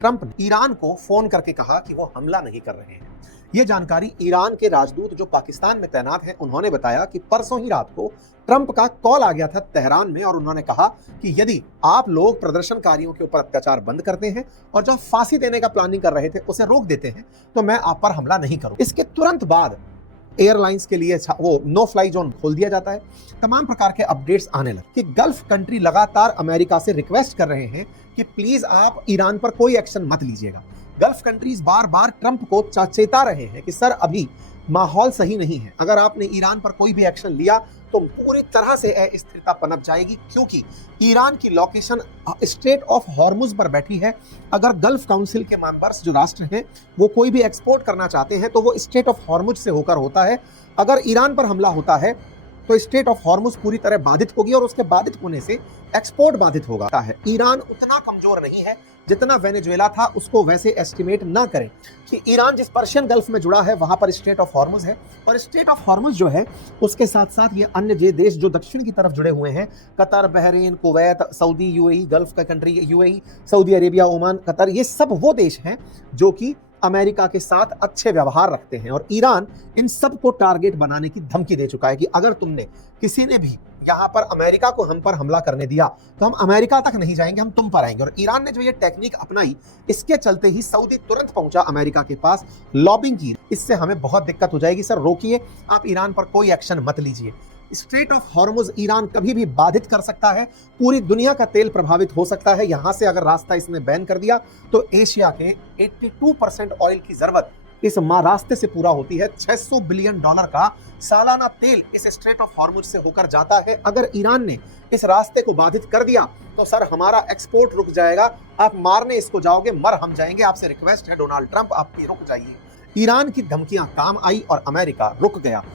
Trump ने Iran को phone करके कहा कि वो हमला नहीं कर रहे हैं। ये जानकारी ईरान के राजदूत जो पाकिस्तान में तैनात हैं उन्होंने बताया कि परसों ही रात को ट्रंप का कॉल आ गया था तेहरान में और उन्होंने कहा कि यदि आप लोग प्रदर्शनकारियों के ऊपर अत्याचार बंद करते हैं और जो फांसी देने का प्लानिंग कर रहे थे उसे रोक देते हैं तो मैं आप पर हमला नहीं करूं। इसके तुरंत बाद एयरलाइंस के लिए वो नो फ्लाई जोन खोल दिया जाता है। तमाम प्रकार के अपडेट्स आने लगे कि गल्फ कंट्री लगातार अमेरिका से रिक्वेस्ट कर रहे हैं कि प्लीज आप ईरान पर कोई एक्शन मत लीजिएगा। गल्फ कंट्रीज बार बार ट्रंप को चेता रहे हैं कि सर अभी माहौल सही नहीं है, अगर आपने ईरान पर कोई भी एक्शन लिया तो पूरी तरह से अस्थिरता पनप जाएगी, क्योंकि ईरान की लोकेशन स्ट्रेट ऑफ हॉर्मुज पर बैठी है। अगर गल्फ काउंसिल के मेंबर्स जो राष्ट्र हैं वो कोई भी एक्सपोर्ट करना चाहते हैं तो वो स्ट्रेट ऑफ हॉर्मुज से होकर होता है। अगर ईरान पर हमला होता है तो स्ट्रेट ऑफ हॉर्मुज पूरी तरह बाधित होगी और उसके बाधित होने से एक्सपोर्ट बाधित होगा। ईरान उतना कमजोर नहीं है जितना वेनेजुएला था, उसको वैसे एस्टिमेट ना करें कि ईरान जिस पर्शियन गल्फ में जुड़ा है वहां पर स्ट्रेट ऑफ हॉर्मुज है और स्ट्रेट ऑफ हॉर्मुज जो है उसके साथ साथ ये अन्य देश जो दक्षिण की तरफ जुड़े हुए हैं, Qatar, Bahrain, Kuwait, Saudi, UAE, Gulf का country UAE, Saudi Arabia, Oman, Qatar, ये सब वो देश हैं जो कि अमेरिका के साथ अच्छे व्यवहार रखते हैं और ईरान इन सब को टारगेट बनाने की धमकी दे चुका है कि अगर तुमने किसी ने भी यहां पर अमेरिका को हम पर हमला करने दिया तो हम अमेरिका तक नहीं जाएंगे, हम तुम पर आएंगे। और ईरान ने जो ये टेक्निक अपनाई इसके चलते ही सऊदी तुरंत पहुंचा अमेरिका के पास, लॉबिंग की, इससे हमें बहुत दिक्कत हो जाएगी, सर रोकिए, आप ईरान पर कोई एक्शन मत लीजिए। स्ट्रेट ऑफ हॉर्मुज ईरान कभी भी बाधित कर सकता है, पूरी दुनिया का तेल प्रभावित हो सकता है। यहां से अगर रास्ता इसने बैन कर दिया तो एशिया के 82% ऑयल की जरूरत इस रास्ते से पूरा होती है। $600 बिलियन का सालाना तेल इस स्ट्रेट ऑफ हॉर्मुज से होकर जाता है। अगर ईरान ने इस रास्ते को बाधित कर दिया तो सर हमारा एक्सपोर्ट रुक जाएगा, आप मारने इसको जाओगे, मर हम जाएंगे। आपसे रिक्वेस्ट है डोनाल्ड ट्रंप, आप रुक जाइए। ईरान की धमकियां काम आई और अमेरिका रुक गया।